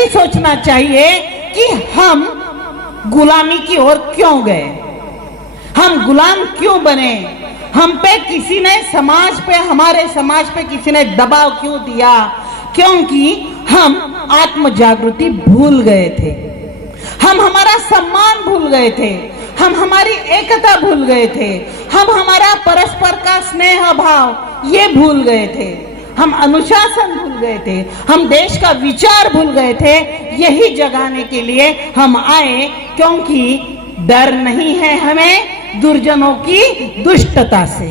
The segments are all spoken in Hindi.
भी सोचना चाहिए कि हम गुलामी की ओर क्यों गए, हम गुलाम क्यों बने, हम पे किसी ने समाज पे, हमारे समाज पे किसी ने दबाव क्यों दिया, क्योंकि हम आत्म जागृति भूल गए थे, हम हमारा सम्मान भूल गए थे, हम हमारी एकता भूल गए थे, हम हमारा परस्पर का स्नेह भाव ये भूल गए थे, हम अनुशासन भूल गए थे, हम देश का विचार भूल गए थे। यही जगाने के लिए हम आए, क्योंकि डर नहीं है हमें दुर्जनों की दुष्टता से।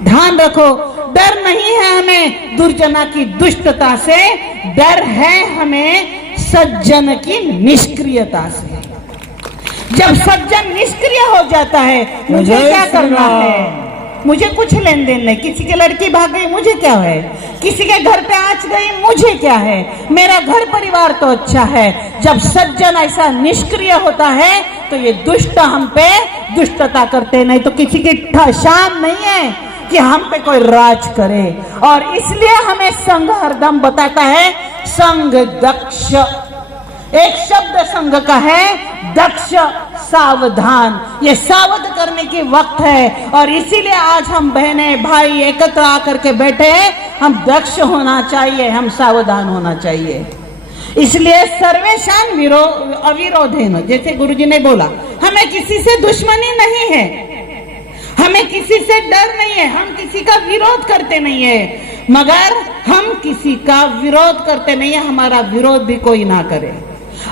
ध्यान रखो, डर नहीं है हमें दुर्जना की दुष्टता से, डर है हमें सज्जन की निष्क्रियता से। जब सज्जन निष्क्रिय हो जाता है, मुझे क्या करना है, मुझे कुछ लेन देन नहीं, किसी की लड़की भाग गई मुझे क्या है, किसी के घर पे आँच गई मुझे क्या है, मेरा घर परिवार तो अच्छा है। जब सज्जन ऐसा निष्क्रिय होता है तो ये दुष्ट हम पे दुष्टता करते, नहीं तो किसी की शान नहीं है कि हम पे कोई राज करे। और इसलिए हमें संघ हरदम बताता है संघ दक्ष, एक शब्द संघ का है दक्ष, सावधान, ये सावध करने की वक्त है। और इसीलिए आज हम बहने भाई एकत्र आकर के बैठे हैं, हम दक्ष होना चाहिए, हम सावधान होना चाहिए। इसलिए सर्वेशान अविरोधेन, जैसे गुरुजी ने बोला, हमें किसी से दुश्मनी नहीं है, हमें किसी से डर नहीं है, हम किसी का विरोध करते नहीं है, मगर हम किसी का विरोध करते नहीं है, हमारा विरोध भी कोई ना करे।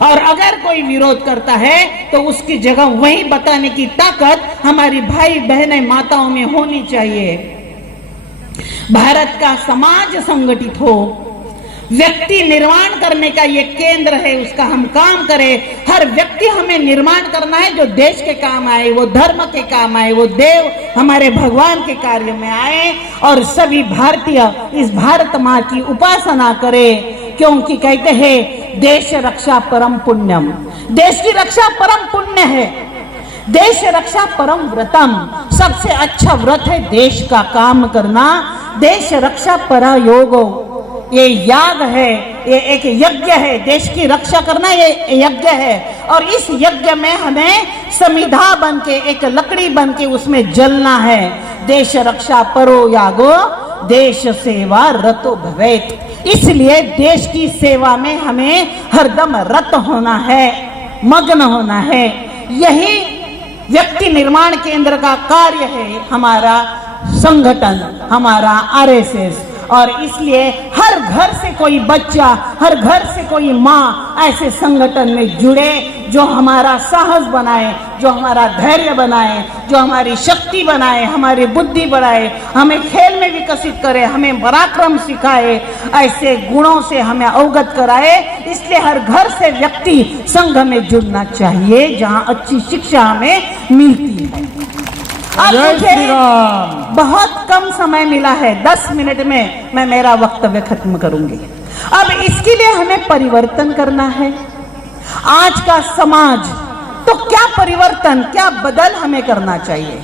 और अगर कोई विरोध करता है तो उसकी जगह वही बताने की ताकत हमारी भाई बहनें माताओं में होनी चाहिए। भारत का समाज संगठित हो, व्यक्ति निर्माण करने का ये केंद्र है, उसका हम काम करें। हर व्यक्ति हमें निर्माण करना है जो देश के काम आए, वो धर्म के काम आए, वो देव हमारे भगवान के कार्य में आए। और सभी भारतीय इस भारत माँ की उपासना करें, क्योंकि कहते हैं देश रक्षा परम पुण्यम, देश की रक्षा परम पुण्य है, देश रक्षा परम व्रतम, सबसे अच्छा व्रत है देश का काम करना। देश रक्षा परा योगो, ये याग है, ये एक यज्ञ है, देश की रक्षा करना ये यज्ञ है। और इस यज्ञ में हमें समिधा बन के, एक लकड़ी बन के उसमें जलना है। देश रक्षा परो यागो देश सेवा रतो भवेत, इसलिए देश की सेवा में हमें हरदम रत होना है, मग्न होना है। यही व्यक्ति निर्माण केंद्र का कार्य है हमारा संगठन, हमारा आरएसएस। और इसलिए हर घर से कोई बच्चा, हर घर से कोई माँ ऐसे संगठन में जुड़े जो हमारा साहस बनाए, जो हमारा धैर्य बनाए, जो हमारी शक्ति बनाए, हमारी बुद्धि बढ़ाए, हमें खेल में विकसित करे, हमें पराक्रम सिखाए, ऐसे गुणों से हमें अवगत कराए। इसलिए हर घर से व्यक्ति संघ में जुड़ना चाहिए जहाँ अच्छी शिक्षा हमें मिलती है। अब मुझे बहुत कम समय मिला है, 10 मिनट में मैं मेरा वक्तव्य खत्म करूंगी। अब इसके लिए हमें परिवर्तन करना है। आज का समाज, तो क्या परिवर्तन, क्या बदल हमें करना चाहिए?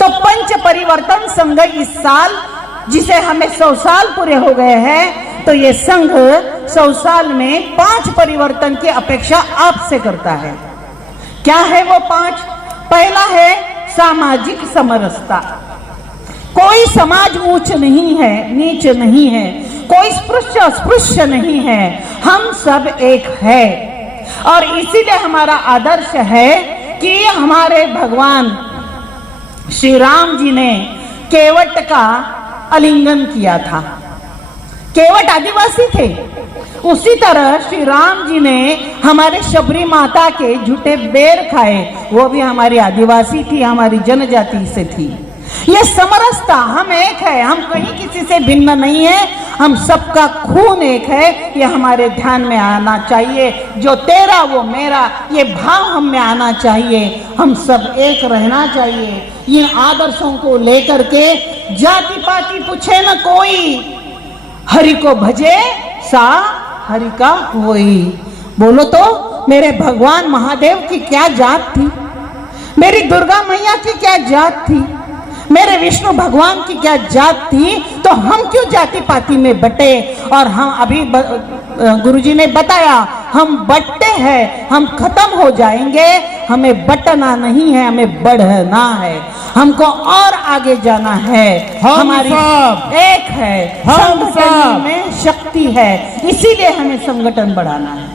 तो पंच परिवर्तन संघ इस साल, जिसे हमें 100 साल पूरे हो गए हैं, तो ये संघ 100 साल में 5 परिवर्तन की अपेक्षा आपसे करता है। क्या है वो 5? पहला है सामाजिक समरसता। कोई समाज ऊंच नहीं है, नीच नहीं है, कोई स्पृश्य नहीं है, हम सब एक है। और इसीलिए हमारा आदर्श है कि हमारे भगवान श्री राम जी ने केवट का आलिंगन किया था। केवट आदिवासी थे, उसी तरह श्री राम जी ने हमारे शबरी माता के झूठे बेर खाए, वो भी हमारी आदिवासी थी, हमारी जनजाति से थी। ये समरसता, हम एक है, हम कहीं किसी से भिन्न नहीं है, हम सबका खून एक है, ये हमारे ध्यान में आना चाहिए। जो तेरा वो मेरा, ये भाव हम में आना चाहिए, हम सब एक रहना चाहिए। इन आदर्शों को लेकर के जाति पाति पूछे न कोई, हरि को भजे सा हरि का होई। बोलो तो मेरे भगवान महादेव की क्या जात थी, मेरी दुर्गा मैया की क्या जात थी, मेरे विष्णु भगवान की क्या जात थी, तो हम क्यों जाति पाति में बटे। और हम अभी गुरुजी ने बताया हम बटते हैं, हम खत्म हो जाएंगे। हमें बटना नहीं है, हमें बढ़ना है, हमको और आगे जाना है। हमारी एक है, संगठन में शक्ति है, इसीलिए हमें संगठन बढ़ाना है।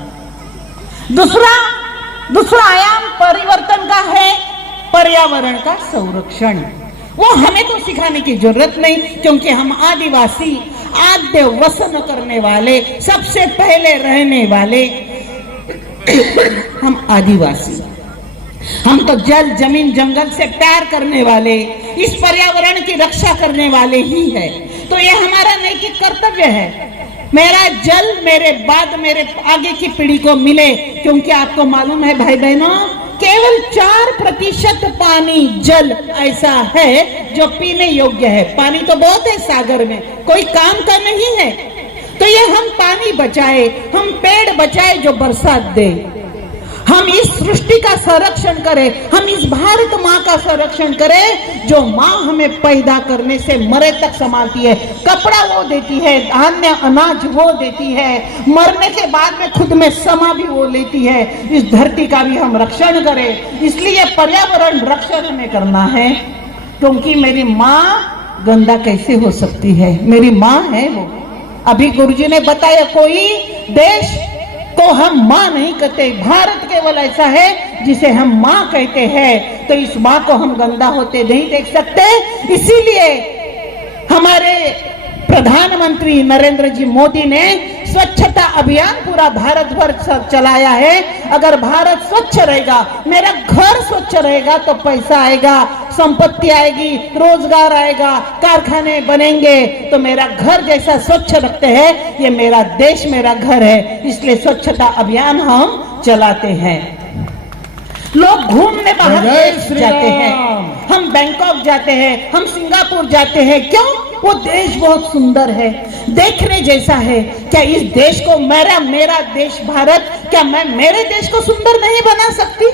दूसरा आयाम परिवर्तन का है पर्यावरण का संरक्षण। वो हमें तो सिखाने की जरूरत नहीं, क्योंकि हम आदिवासी, आद्य वसन करने वाले, सबसे पहले रहने वाले हम आदिवासी, हम तो जल जमीन जंगल से प्यार करने वाले, इस पर्यावरण की रक्षा करने वाले ही है। तो ये हमारा नैतिक कर्तव्य है। मेरा जल मेरे बाद मेरे आगे की पीढ़ी को मिले, क्योंकि आपको मालूम है भाई बहनों, केवल 4% पानी जल ऐसा है जो पीने योग्य है। पानी तो बहुत है सागर में, कोई काम का नहीं है। तो ये हम पानी बचाए, हम पेड़ बचाए जो बरसात दे, हम इस सृष्टि का संरक्षण करें, हम इस भारत माँ का संरक्षण करें जो माँ हमें पैदा करने से मरे तक संभालती है। कपड़ा वो देती है, धान्य अनाज वो देती है, मरने के बाद में खुद में समा भी वो लेती है। इस धरती का भी हम रक्षण करें, इसलिए पर्यावरण रक्षण हमें करना है। क्योंकि मेरी माँ गंदा कैसे हो सकती है, मेरी माँ है वो। अभी गुरुजी ने बताया कोई देश तो हम माँ नहीं कहते, भारत केवल ऐसा है जिसे हम माँ कहते हैं। तो इस माँ को हम गंदा होते नहीं देख सकते, इसीलिए हमारे प्रधानमंत्री नरेंद्र जी मोदी ने स्वच्छता अभियान पूरा भारत भर चलाया है। अगर भारत स्वच्छ रहेगा, मेरा घर स्वच्छ रहेगा, तो पैसा आएगा, संपत्ति आएगी, रोजगार आएगा, कारखाने बनेंगे। तो मेरा घर जैसा स्वच्छ रखते हैं, ये मेरा देश मेरा घर है, इसलिए स्वच्छता अभियान हम चलाते हैं। लोग घूमने बाहर जाते हैं, हम बैंकॉक जाते हैं, हम सिंगापुर जाते हैं, क्यों? वो देश बहुत सुंदर है, देखने जैसा है। क्या इस देश को मेरा देश भारत, क्या मैं मेरे देश को सुंदर नहीं बना सकती?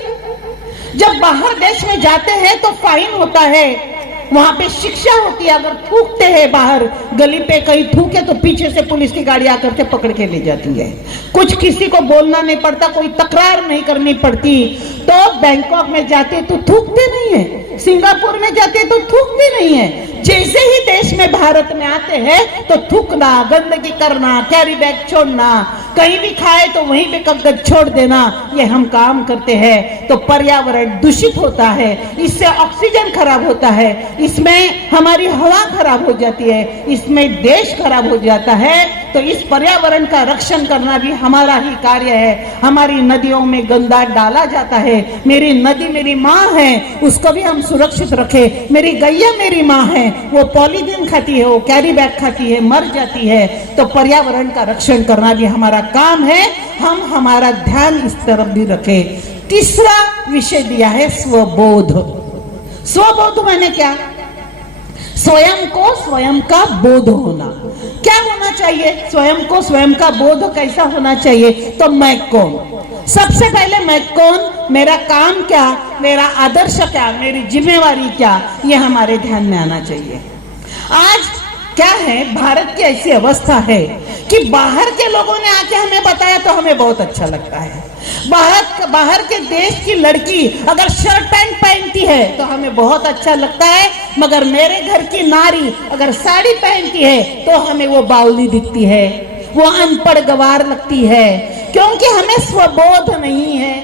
जब बाहर देश में जाते हैं तो फाइन होता है, वहां पे शिक्षा होती है। अगर थूकते हैं बाहर गली पे कहीं थूके तो पीछे से पुलिस की गाड़ी आकर के पकड़ के ले जाती है। कुछ किसी को बोलना नहीं पड़ता, कोई तकरार नहीं करनी पड़ती। तो बैंकॉक में जाते तो थूकते नहीं है, सिंगापुर में जाते तो थूकते नहीं है। जैसे ही देश में भारत में आते हैं तो थूकना, गंदगी करना, कैरी बैग छोड़ना, कहीं भी खाए तो वहीं पे कागज छोड़ देना, ये हम काम करते हैं। तो पर्यावरण दूषित होता है, इससे ऑक्सीजन खराब होता है, इसमें हमारी हवा खराब हो जाती है, इसमें देश खराब हो जाता है। तो इस पर्यावरण का रक्षण करना भी हमारा ही कार्य है। हमारी नदियों में गंदा डाला जाता है, मेरी नदी मेरी माँ है, उसको भी हम सुरक्षित रखें। मेरी गैया मेरी माँ है, वो पॉलीथीन खाती है, वो कैरी बैग खाती है, मर जाती है। तो पर्यावरण का रक्षण करना भी हमारा काम है, हम हमारा ध्यान इस तरफ भी रखें। तीसरा विषय दिया है स्वबोध। स्वबोध माने क्या? स्वयं को स्वयं का बोध होना। क्या होना चाहिए? स्वयं को स्वयं का बोध कैसा होना चाहिए? तो मैं कौन, सबसे पहले मैं कौन, मेरा काम क्या, मेरा आदर्श क्या, मेरी जिम्मेवारी क्या, ये हमारे ध्यान में आना चाहिए। आज क्या है, भारत की ऐसी अवस्था है कि बाहर के लोगों ने आके हमें बताया तो हमें बहुत अच्छा लगता है। बाहर के देश की लड़की अगर शर्ट पैंट पहनती है तो हमें बहुत अच्छा लगता है, मगर मेरे घर की नारी अगर साड़ी पहनती है तो हमें वो बावली दिखती है, वो अनपढ़ गवार लगती है, क्योंकि हमें स्वबोध नहीं है।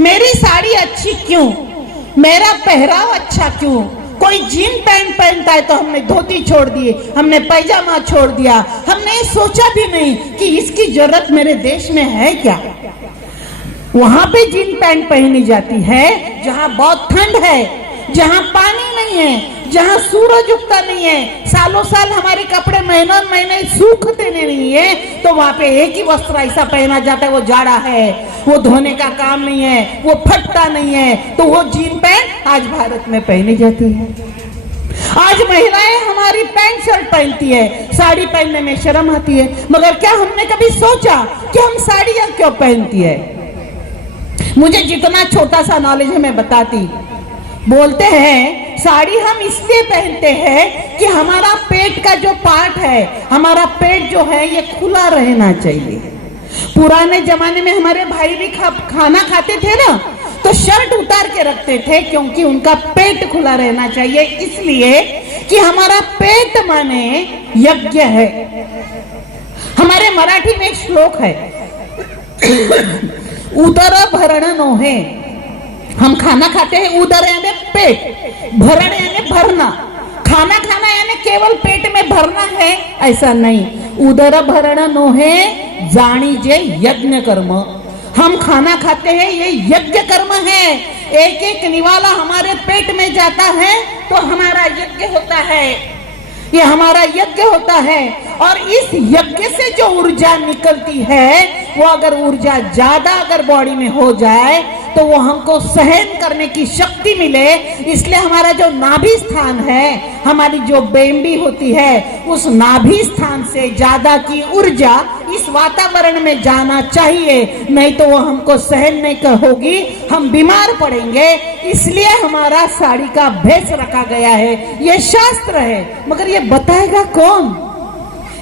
मेरी साड़ी अच्छी क्यों, मेरा पहराव अच्छा क्यों? कोई जीन पैंट पहनता है तो हमने धोती छोड़ दी, हमने पैजामा छोड़ दिया, हमने सोचा भी नहीं कि इसकी जरूरत मेरे देश में है क्या। वहां पे जीन पैंट पहनी जाती है जहां बहुत ठंड है, जहां पानी नहीं है, जहां सूरज उगता नहीं है, सालों साल हमारे कपड़े महीने सूखते नहीं है, तो वहां पे एक ही वस्त्र ऐसा पहना जाता है, वो जाड़ा है, वो धोने का काम नहीं है, वो फटता नहीं है, तो वो जीन पैंट आज भारत में पहनी जाती है। आज महिलाएं हमारी पैंट शर्ट पहनती है, साड़ी पहनने में शर्म आती है, मगर क्या हमने कभी सोचा कि हम साड़ियां क्यों पहनती है? मुझे जितना छोटा सा नॉलेज है मैं बताती। बोलते हैं साड़ी हम इसलिए पहनते हैं कि हमारा पेट का जो पार्ट है, हमारा पेट जो है ये खुला रहना चाहिए। पुराने जमाने में हमारे भाई भी खाना खाते थे ना, तो शर्ट उतार के रखते थे क्योंकि उनका पेट खुला रहना चाहिए, इसलिए कि हमारा पेट माने यज्ञ है। हमारे मराठी में एक श्लोक है, उदर भरण नोहे। हम खाना खाते हैं, उदर यानी पेट, भरण यानी भरना। खाना खाना यानी केवल पेट में भरना है, ऐसा नहीं। उदर भरण नोहे जानीजे यज्ञ कर्म। हम खाना खाते हैं, ये यज्ञ कर्म है। एक एक निवाला हमारे पेट में जाता है तो हमारा यज्ञ होता है, ये हमारा यज्ञ होता है। और इस यज्ञ से जो ऊर्जा निकलती है, वो अगर ऊर्जा ज्यादा अगर बॉडी में हो जाए तो वो हमको सहन करने की शक्ति मिले। इसलिए हमारा जो नाभि स्थान है, हमारी जो बेम्बी होती है, उस नाभि स्थान से ज्यादा की ऊर्जा इस वातावरण में जाना चाहिए, नहीं तो वो हमको सहन नहीं होगी, हम बीमार पड़ेंगे। इसलिए हमारा साड़ी का भेष रखा गया है, ये शास्त्र है। मगर ये बताएगा कौन,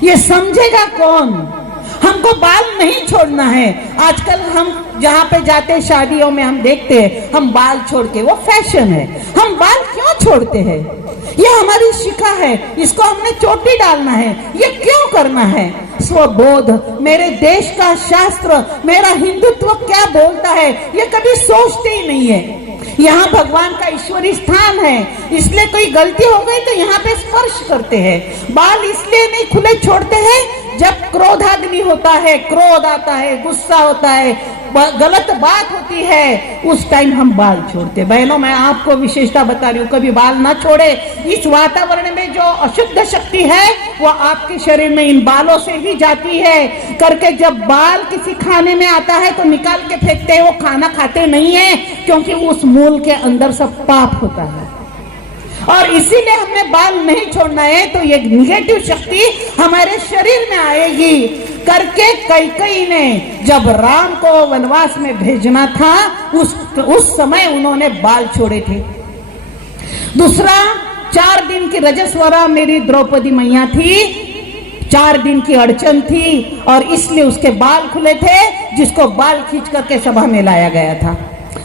ये समझेगा कौन? हमको बाल नहीं छोड़ना है। आजकल हम जहाँ पे जाते हैं शादियों में हम देखते हैं, हम बाल छोड़ के, वो फैशन है। हम बाल क्यों छोड़ते हैं? ये हमारी शिखा है, इसको हमने चोटी डालना है, ये क्यों करना है? स्वबोध, मेरे देश का शास्त्र, मेरा हिंदुत्व क्या बोलता है, ये कभी सोचते ही नहीं है। यहाँ भगवान का ईश्वरी स्थान है, इसलिए कोई गलती हो गई तो यहाँ पे स्पर्श करते हैं। बाल इसलिए नहीं खुले छोड़ते हैं, जब क्रोधाग्नि होता है, क्रोध आता है, गुस्सा होता है, गलत बात होती है, उस टाइम हम बाल छोड़ते। बहनों, मैं आपको विशेषता बता रही हूँ, कभी बाल ना छोड़े। इस वातावरण में जो अशुद्ध शक्ति है वो आपके शरीर में इन बालों से ही जाती है करके। जब बाल किसी खाने में आता है तो निकाल के फेंकते हैं, वो खाना खाते नहीं है, क्योंकि उस मूल के अंदर सब पाप होता है। और इसीलिए हमने बाल नहीं छोड़ना है। तो ये निगेटिव शक्ति हमारे शरीर में आएगी करके कैकेयी ने जब राम को वनवास में भेजना था, उस समय उन्होंने बाल छोड़े थे। दूसरा, 4 दिन की रजस्वला मेरी द्रौपदी मैया थी, 4 दिन की अड़चन थी और इसलिए उसके बाल खुले थे, जिसको बाल खींच करके सभा में लाया गया था।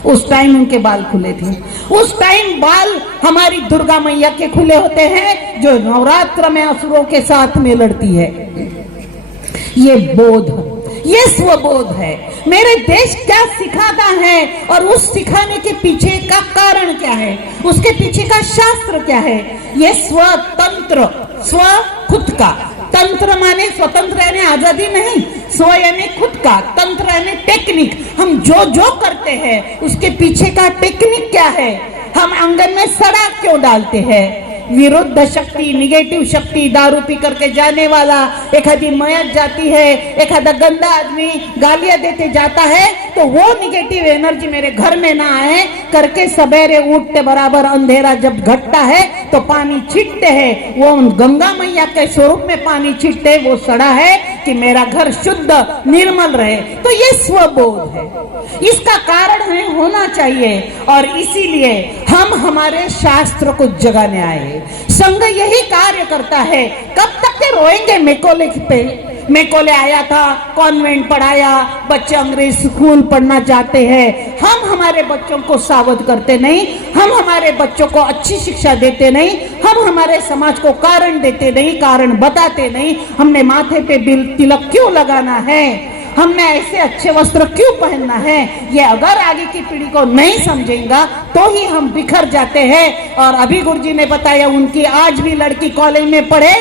उस टाइम उनके बाल खुले थे। उस टाइम बाल हमारी दुर्गा मैया के खुले होते हैं, जो नवरात्र में असुरों के साथ में लड़ती है। ये बोध, ये स्वबोध है। मेरे देश क्या सिखाता है और उस सिखाने के पीछे का कारण क्या है, उसके पीछे का शास्त्र क्या है? ये स्वतंत्र, स्व खुद का। तंत्र माने स्वतंत्र यानी आजादी नहीं, स्व यानी खुद का, तंत्र यानी टेक्निक। हम जो जो करते हैं उसके पीछे का टेक्निक क्या है? हम आंगन में सड़ा क्यों डालते हैं? विरुद्ध शक्ति, निगेटिव शक्ति, दारू पी करके जाने वाला, एखादी मयत जाती है, एखादा गंदा आदमी गालियां देते जाता है, तो वो निगेटिव एनर्जी मेरे घर में ना आए करके सवेरे उठते बराबर अंधेरा जब घटता है तो पानी छींटते हैं। वो गंगा मैया के स्वरूप में पानी छींटते, वो सड़ा है कि मेरा घर शुद्ध निर्मल रहे। तो ये स्वबोध है, इसका कारण हमें होना चाहिए। और इसीलिए हम हमारे शास्त्र को जगाने आए। संघ यही कार्य करता है। कब तक के रोएंगे मेकोले पे? मेकोले आया था, कॉन्वेंट पढ़ाया, बच्चे अंग्रेज स्कूल पढ़ना चाहते हैं। हम हमारे बच्चों को सावध करते नहीं, हम हमारे बच्चों को अच्छी शिक्षा देते नहीं, हम हमारे समाज को कारण देते नहीं, कारण बताते नहीं। हमने माथे पे तिलक क्यों लगाना है, हमने ऐसे अच्छे वस्त्र क्यों पहनना है, ये अगर आगे की पीढ़ी को नहीं समझेगा तो ही हम बिखर जाते हैं। और अभी गुरुजी ने बताया, उनकी आज भी लड़की कॉलेज में पढ़े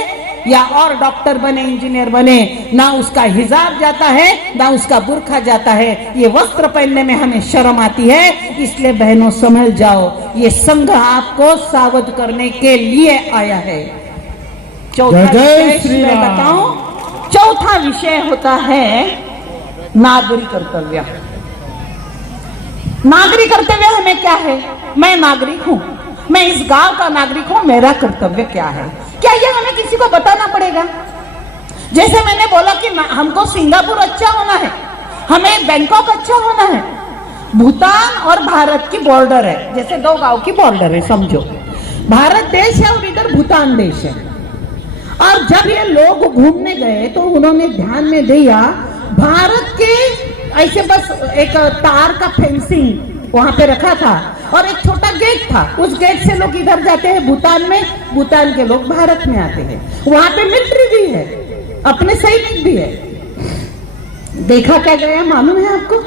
या और डॉक्टर बने, इंजीनियर बने, ना उसका हिजाब जाता है ना उसका बुर्खा जाता है। ये वस्त्र पहनने में हमें शर्म आती है। इसलिए बहनों समझ जाओ, ये संघ आपको सावध करने के लिए आया है। चौथा विषय मैं बताऊं, चौथा विषय होता है नागरिक कर्तव्य। नागरिक कर्तव्य हमें क्या है? मैं नागरिक हूं, मैं इस गांव का नागरिक हूं, मेरा कर्तव्य क्या है? क्या ये हमें किसी को बताना पड़ेगा? जैसे मैंने बोला कि हमको सिंगापुर अच्छा होना है, हमें बैंकॉक अच्छा होना है। भूटान और भारत की बॉर्डर है, जैसे 2 गांव की बॉर्डर है समझो। भारत देश है और इधर भूटान देश है। और जब ये लोग घूमने गए तो उन्होंने ध्यान में दिया, भारत के ऐसे बस एक तार का फेंसिंग वहां पे रखा था और एक छोटा गेट था, उस गेट से लोग इधर जाते हैं भूटान में, भूटान के लोग भारत में आते हैं। वहां पे मिलिट्री भी है, अपने सैनिक भी है। देखा क्या गया मालूम है आपको?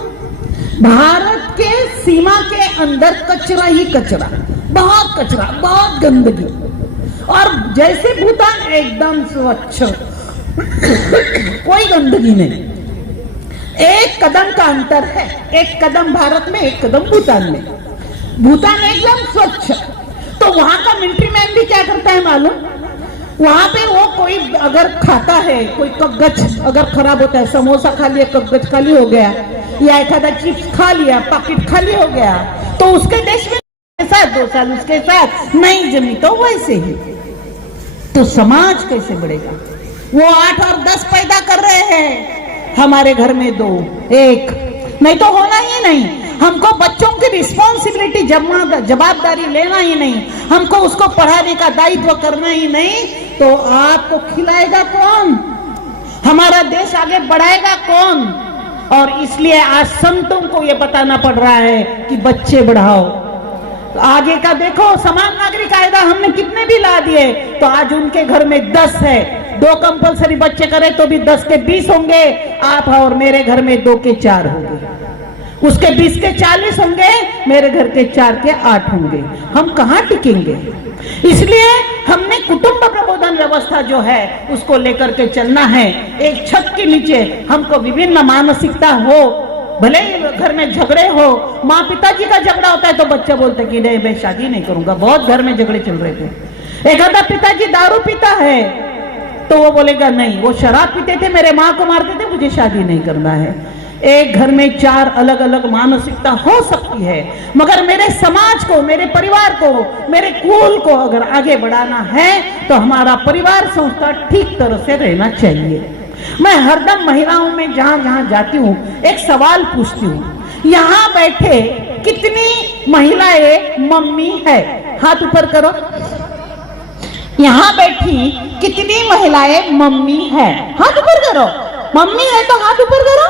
भारत के सीमा के अंदर कचरा ही कचरा, बहुत कचरा, बहुत गंदगी। और जैसे भूटान एकदम स्वच्छ, कोई गंदगी नहीं, एक कदम का अंतर है, एक कदम भारत में, एक कदम भूटान में। भूटान एकदम स्वच्छ। तो वहां का मिलिट्री मैन भी क्या करता है मालूम? वहां पे वो कोई अगर खाता है, कोई कगज अगर खराब होता है, समोसा खा लिया, कगज खाली हो गया, या एक आधा चिप्स खा लिया, पैकेट खाली हो गया, तो उसके देश में साथ 2 साल उसके साथ नहीं जमी, तो वैसे ही तो समाज कैसे बढ़ेगा? वो 8 और 10 पैदा कर रहे हैं, हमारे घर में 2 1 नहीं तो होना ही नहीं। हमको बच्चों की रिस्पॉन्सिबिलिटी जवाबदारी लेना ही नहीं, हमको उसको पढ़ाने का दायित्व करना ही नहीं, तो आपको खिलाएगा कौन? हमारा देश आगे बढ़ाएगा कौन? और इसलिए आज संतों को यह बताना पड़ रहा है कि बच्चे बढ़ाओ। तो आगे का देखो, समान नागरिक कायदा हमने कितने भी ला दिए, तो आज उनके घर में 10 है, 2 कंपलसरी बच्चे करें तो भी 10 के 20 होंगे, आप और मेरे घर में 2 के 4 होंगे, उसके 20 के 40 होंगे, मेरे घर के 4 के 8 होंगे। हम कहाँ टिकेंगे? इसलिए हमने कुटुंब प्रबोधन व्यवस्था जो है उसको लेकर के चलना है। एक छत के नीचे हमको विभिन्न मानसिकता हो, भले घर में झगड़े हो, माँ पिताजी का झगड़ा होता है तो बच्चा बोलता है कि नहीं मैं शादी नहीं करूंगा, बहुत घर में झगड़े चल रहे थे। एक आधा पिताजी दारू पीता है तो वो बोलेगा नहीं, वो शराब पीते थे, मेरे माँ को मारते थे, मुझे शादी नहीं करना है। एक घर में 4 अलग अलग मानसिकता हो सकती है, मगर मेरे समाज को, मेरे परिवार को, मेरे कुल को अगर आगे बढ़ाना है तो हमारा परिवार संस्था ठीक तरह से रहना चाहिए। मैं हरदम महिलाओं में जहां जहां जाती हूँ एक सवाल पूछती हूँ, यहाँ बैठे कितनी महिलाएं मम्मी है? हाथ ऊपर करो। यहाँ बैठी कितनी महिलाएं मम्मी है? हाथ ऊपर करो। मम्मी है तो हाथ ऊपर करो।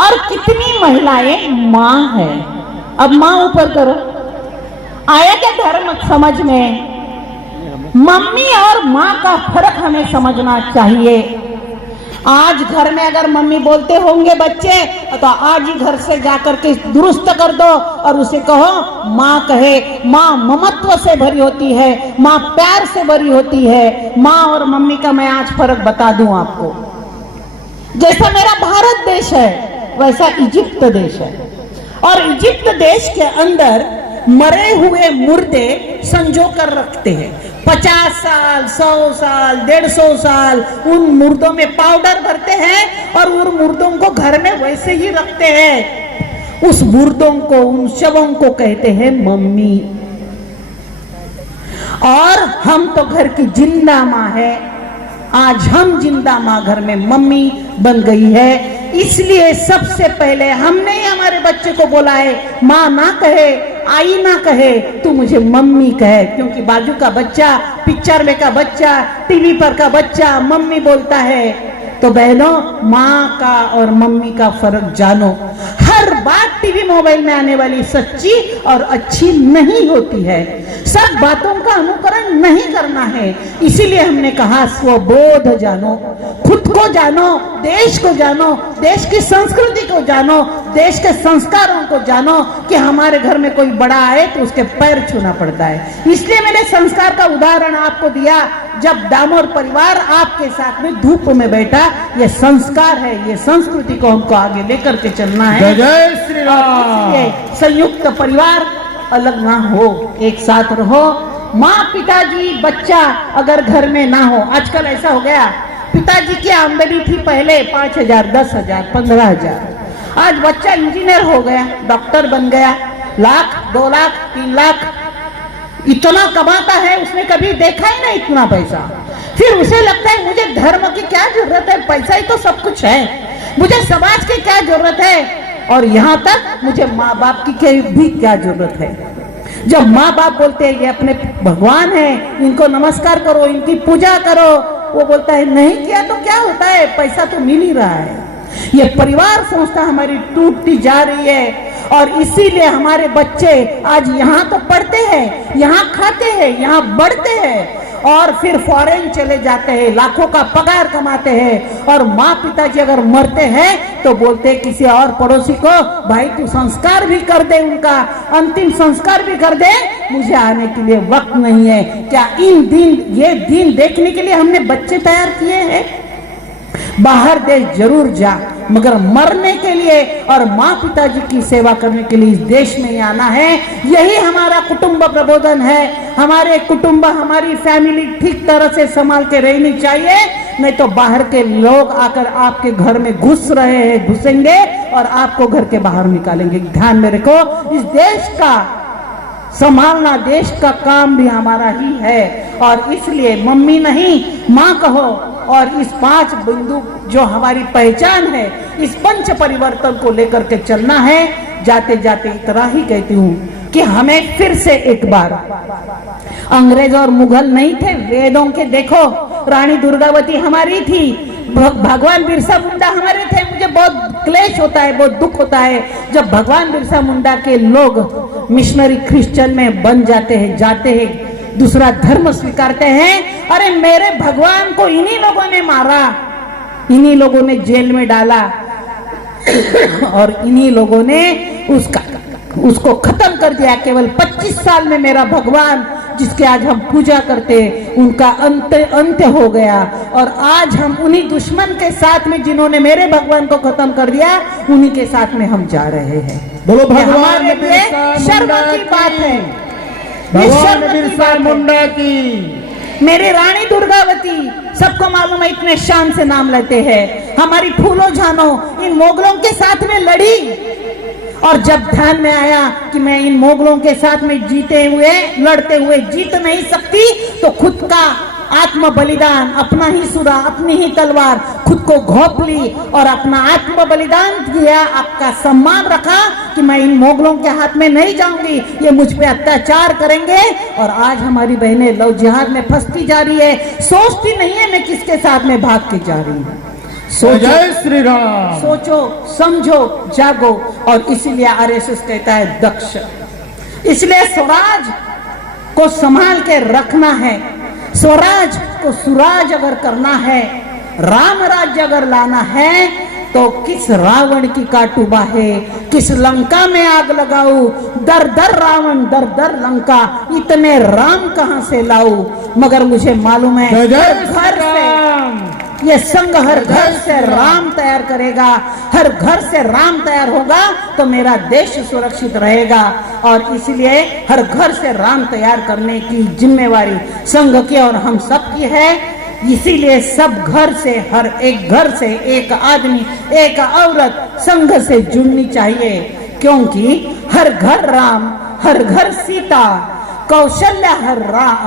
और कितनी महिलाएं माँ है? अब माँ ऊपर करो। आया क्या धर्म समझ में? मम्मी और माँ का फर्क हमें समझना चाहिए। आज घर में अगर मम्मी बोलते होंगे बच्चे तो आज ही घर से जाकर के दुरुस्त कर दो और उसे कहो माँ कहे। माँ ममत्व से भरी होती है, माँ प्यार से भरी होती है। माँ और मम्मी का मैं आज फर्क बता दूं आपको। जैसा मेरा भारत देश है वैसा इजिप्ट देश है, और इजिप्ट देश के अंदर मरे हुए मुर्दे संजो कर रखते हैं। 50 साल, 100 साल, 150 साल उन मुर्दों में पाउडर भरते हैं और उन मुर्दों को घर में वैसे ही रखते हैं। उस मुर्दों को, उन शवों को कहते हैं मम्मी। और हम तो घर की जिंदा माँ है। आज हम जिंदा माँ घर में मम्मी बन गई है। इसलिए सबसे पहले हमने ही हमारे बच्चे को बोला है, माँ ना कहे, आई ना कहे, तू मुझे मम्मी कहे। क्योंकि बाजू का बच्चा, पिक्चर में का बच्चा, टीवी पर का बच्चा मम्मी बोलता है। तो बहनों, माँ का और मम्मी का फर्क जानो। हर बात टीवी मोबाइल में आने वाली सच्ची और अच्छी नहीं होती है। सब बातों का अनुकरण नहीं करना है। इसीलिए हमने कहा स्वबोध जानो, खुद को जानो, देश को जानो, देश की संस्कृति को जानो, देश के संस्कारों को जानो कि हमारे घर में कोई बड़ा आए तो उसके पैर छूना पड़ता है। इसलिए मैंने संस्कार का उदाहरण आपको दिया। जब दामोदर परिवार आपके साथ में धूप में बैठा, ये संस्कार है, ये संस्कृति को हमको आगे लेकर के चलना है। जय श्री राम। संयुक्त परिवार अलग ना हो, एक साथ रहो। माँ, पिताजी, बच्चा अगर घर में ना हो, आजकल ऐसा हो गया, पिताजी की आमदनी थी पहले 5,000, 10,000, 15,000। आज बच्चा इंजीनियर हो गया, डॉक्टर बन गया, लाख, 2 लाख, 3 लाख इतना कमाता है, उसने कभी देखा ही नहीं इतना पैसा। फिर उसे लगता है मुझे धर्म की क्या जरूरत है, पैसा ही तो सब कुछ है, मुझे समाज की क्या जरूरत है, और यहाँ तक मुझे माँ बाप की भी क्या जरूरत है। जब माँ बाप बोलते हैं ये अपने भगवान है, इनको नमस्कार करो, इनकी पूजा करो, वो बोलता है नहीं किया तो क्या होता है, पैसा तो मिल ही रहा है। ये परिवार संस्था हमारी टूटती जा रही है और इसीलिए हमारे बच्चे आज यहाँ तो पढ़ते हैं, यहाँ खाते हैं, यहाँ बढ़ते हैं और फिर फॉरेन चले जाते हैं, लाखों का पगार कमाते हैं और माँ पिताजी अगर मरते हैं तो बोलते हैं किसी और पड़ोसी को, भाई तू संस्कार भी कर दे, उनका अंतिम संस्कार भी कर दे, मुझे आने के लिए वक्त नहीं है। क्या ये दिन देखने के लिए हमने बच्चे तैयार किए हैं? बाहर देश जरूर जा, मगर मरने के लिए और माँ पिताजी की सेवा करने के लिए इस देश में ही आना है। यही हमारा कुटुंब प्रबोधन है। हमारे कुटुंब, हमारी फैमिली ठीक तरह से संभाल के रहनी चाहिए, नहीं तो बाहर के लोग आकर आपके घर में घुसेंगे और आपको घर के बाहर निकालेंगे। ध्यान में रखो, इस देश का संभालना, देश का काम भी हमारा ही है और इसलिए मम्मी नहीं माँ कहो और इस 5 बिंदु जो हमारी पहचान है, इस पंच परिवर्तन को लेकर के चलना है। जाते जाते इतना ही कहती हूँ कि हमें फिर से एक बार, अंग्रेज और मुगल नहीं थे, वेदों के देखो, रानी दुर्गावती हमारी थी, भगवान बिरसा मुंडा हमारे थे। मुझे बहुत क्लेश होता है, बहुत दुख होता है जब भगवान बिरसा मुंडा के लोग मिशनरी क्रिश्चियन में बन जाते हैं, जाते हैं, दूसरा धर्म स्वीकारते हैं। अरे मेरे भगवान को इन्हीं लोगों ने मारा, इन्हीं लोगों ने जेल में डाला और इन्हीं लोगों ने उसको खत्म कर दिया। केवल 25 साल में मेरा भगवान जिसके आज हम पूजा करते, उनका अंत्य हो गया और आज हम उन्हीं दुश्मन के साथ में जिन्होंने मेरे भगवान को खत्म कर दिया, उन्हीं के साथ में हम जा रहे हैं। बोलो भगवान हमारे लिए शर्म की बात है, भगवान बिरसा मुंडा की। मेरी रानी दुर्गावती, सबको मालूम है इतने शान से नाम लेते हैं। हमारी फूलो जानो इन मोगलों के साथ में लड़ी और जब ध्यान में आया कि मैं इन मोगलों के साथ में लड़ते हुए जीत नहीं सकती, तो खुद का आत्म बलिदान, अपना ही सुरा, अपनी ही तलवार खुद को घोंप ली और अपना आत्म बलिदान दिया, आपका सम्मान रखा कि मैं इन मोगलों के हाथ में नहीं जाऊंगी, ये मुझ पे अत्याचार करेंगे। और आज हमारी बहनें लव जिहाद में फंसती जा रही है, सोचती नहीं है मैं किसके साथ में भाग के जा रही हूँ। जय श्री राम। सोचो, समझो, जागो। और इसीलिए आरएसएस कहता है दक्ष, इसलिए स्वराज को संभाल के रखना है। स्वराज को सुराज अगर करना है, राम राज्य अगर लाना है, तो किस रावण की काटू बाहे, किस लंका में आग लगाऊं, दर दर रावण दर दर लंका, इतने राम कहां से लाऊं। मगर मुझे मालूम है घर से ये संघ हर घर से राम तैयार करेगा, हर घर से राम तैयार होगा तो मेरा देश सुरक्षित रहेगा। और इसलिए हर घर से राम तैयार करने की जिम्मेवारी संघ की और हम सब की है। इसीलिए सब घर से, हर एक घर से एक आदमी, एक औरत संघ से जुड़नी चाहिए, क्योंकि हर घर राम, हर घर सीता, कौशल्या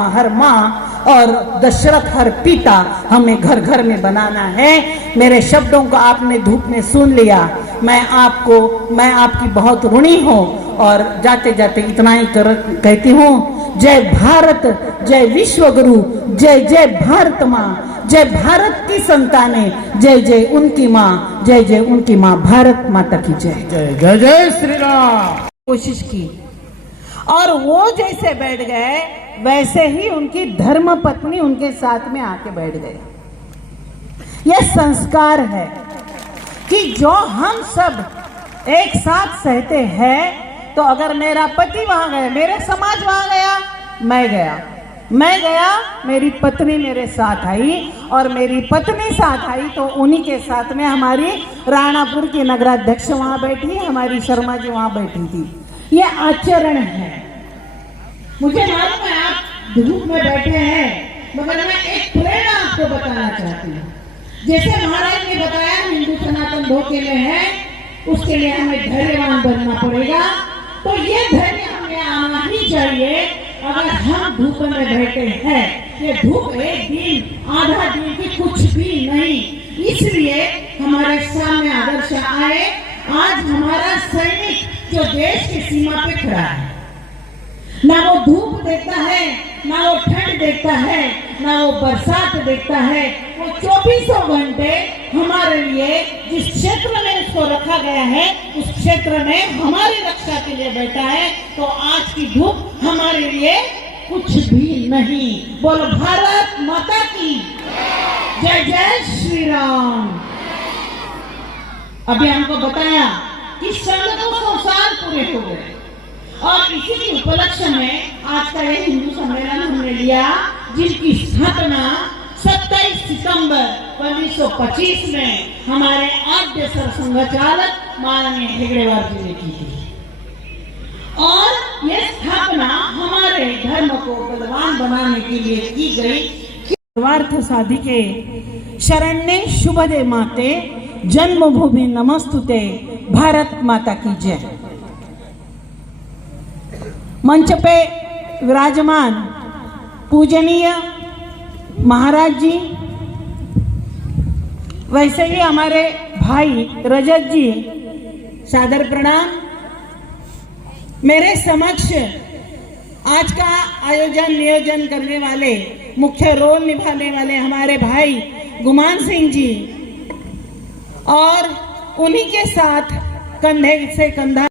हर माँ और दशरथ हर पिता, हमें घर घर में बनाना है। मेरे शब्दों को आपने धूप में सुन लिया, मैं आपकी बहुत ऋणी हूँ और जाते जाते इतना ही कहती हूँ, जय भारत, जय विश्व गुरु, जय जय भारत माँ, जय भारत की संतानें, जय जय उनकी माँ, जय जय उनकी माँ, भारत माता की जय। जय जय श्री राम। कोशिश की और वो जैसे बैठ गए वैसे ही उनकी धर्म पत्नी उनके साथ में आके बैठ गए। यह संस्कार है कि जो हम सब एक साथ सहते हैं, तो अगर मेरा पति वहां गया, मेरे समाज वहां गया, मैं गया, मेरी पत्नी मेरे साथ आई और मेरी पत्नी साथ आई, तो उन्हीं के साथ में हमारी राणापुर की नगराध्यक्ष वहां बैठी, हमारी शर्मा जी वहां बैठी थी। ये आचरण है। मुझे मालूम है आप धूप में बैठे हैं, मगर मैं एक प्रेरणा आपको बताना चाहती हूँ। जैसे महाराज ने बताया हिंदू सनातन धोखे में है, उसके लिए हमें धैर्यवान बनना पड़ेगा। तो ये धैर्य हमें आना ही चाहिए। अगर हम धूप में बैठे हैं, ये धूप एक दिन, आधा दिन की कुछ भी नहीं। इसलिए हमारे सामने आदर्श आए। आज हमारा सैनिक जो देश की सीमा पे खड़ा है, ना वो धूप देखता है, ना वो ठंड देखता है, ना वो बरसात देखता है। वो 24 घंटे हमारे लिए जिस क्षेत्र में उसको रखा गया है उस क्षेत्र में हमारी रक्षा के लिए बैठा है। तो आज की धूप हमारे लिए कुछ भी नहीं। बोलो भारत माता की जय, जय श्री राम। अभी हमको बताया कि 200 साल पूरे हो गए और इसी के उपलक्ष्य में आज का ये हिंदू सम्मेलन हमने लिया, जिनकी स्थापना 27 सितंबर 1925 में हमारे आद्य सरसंघचालक माननीय हेगड़ेवार जी ने की थी। और ये स्थापना हमारे धर्म को बलवान बनाने के लिए की गई। सर्वार्थ साधिके शरण्ये शुभदे माते जन्मभूमि नमस्तुते, भारत माता की जय। मंच पे विराजमान पूजनीय महाराज जी, वैसे ही हमारे भाई रजत जी, सादर प्रणाम। मेरे समक्ष आज का आयोजन नियोजन करने वाले, मुख्य रोल निभाने वाले हमारे भाई गुमान सिंह जी और उन्हीं के साथ कंधे से कंधा